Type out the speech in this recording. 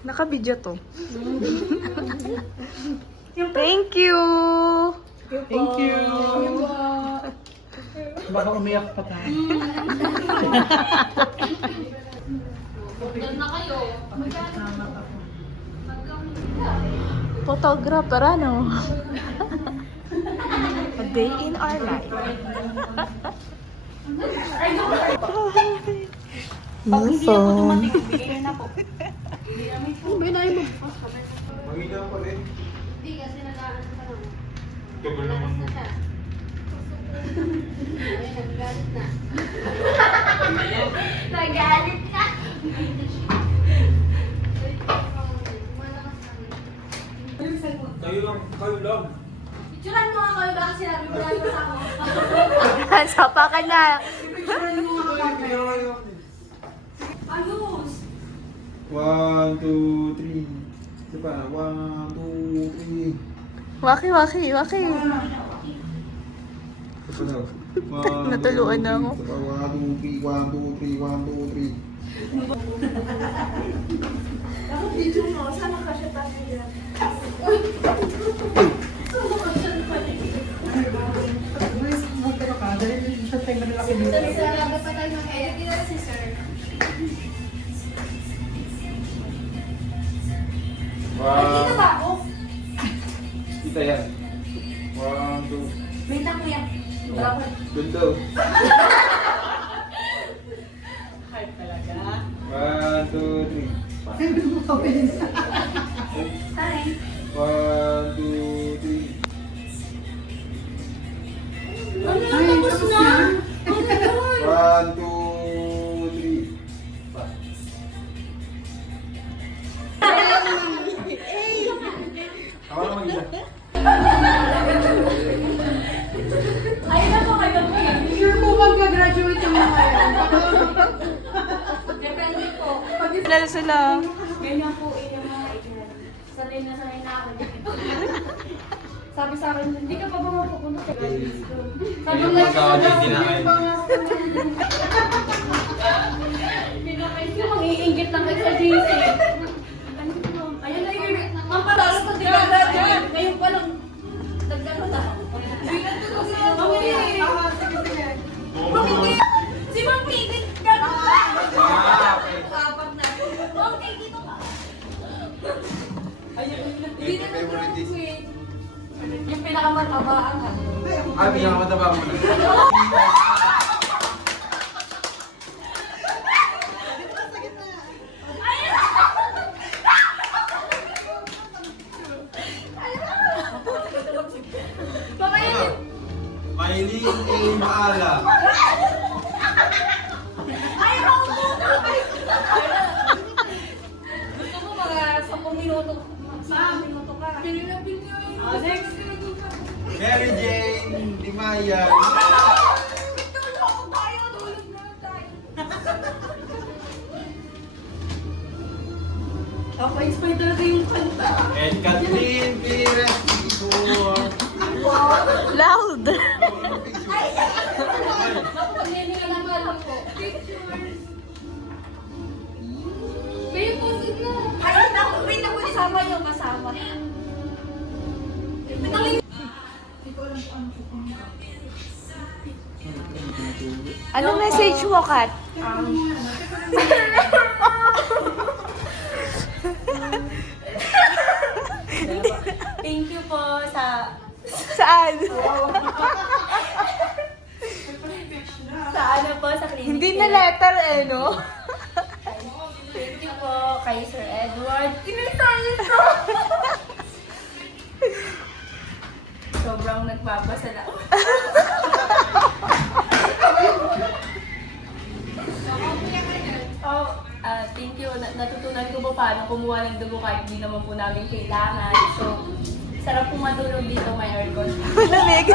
Naka-video to. Thank you! Thank you. Baka umiyak pa tayo. Photographer, ano? A day in our life. Pag hindi ako dumating, bigay na po. Mag-ina pa rin. Hindi kasi nag-aaral pa lang. Tagal naman mo. Ay, nagagalit na. Nagalit ka! Kayo lang. Picturean mo nga kayo baka sinabi mo lang sa ako. Sapa ka na. Ayos! 1, 2, 3. Isa pa. 1, 2, 3. Waki. Isa pa daw. Natuluan na ako. 1, 2, 3. 1, 2, 3. 1, 2, 3. Video mo, sana ka siya tayo yan. Pero ka, dahil sa time na lalaki dito. Dapat pa tayo mag-edit. Dito si sir. Dito ba ako? Kita yan. 1, 2. Wait lang kuya. Dapat. Doon daw. Hype talaga. 1, 2, 3. Taray. 1, 2, 3. Ano na, tapos na. 1, 2, 3. Pa. Ako lang mag-isa. Ayun na po kayo. Sure po mag-graduate yung mga yan. Depende po. Lalo sila. Ganyan po yung mga ilan. Sanay na ako dito. Sabi sa akin, hindi ka pa ba mapupunta sa graduate school? Sabi ko, hindi na kayo. hindi na kayo mag-iingit lang kayo sa GC. Ano ito? Ayun na yun. Ang patalo sa graduate. Ngayon pa lang. Nagkano na. Mami! Si Ma'am Pigit! Gano'n ka! Apat na. Okay, dito ka. Dito na graduate. Yung pinakamataba ang ano. Ah, pinakamataba mo na. Mamaya Maylin A. Maala. ayaw ko! Gusto mo mga 10 minuto. 10 minuto ka. Pinilapin niyo. Next. Mary Jane Timaya. Tulog tayo. Tulog na tayo. Napa-inspire talaga yung kanta. And Kathleen Pires Igor. Loud. Napag-nene ka lang alam ko. Pictures. May post na. Ay, naku, wait ako. Kasama yung kasama. Anong message mo, Kat? Thank you po sa... Saan? Sa ano po, sa clinic. Hindi na letter eh, no? Thank you po kay Sir Edward. Inasayos ko! Sobrang nagpapasalamat. Thank you. Natutunan ko po paano kumuha ng dugo kahit hindi naman po namin kailangan. So, sarap po matulog dito, may aircon. Malamig.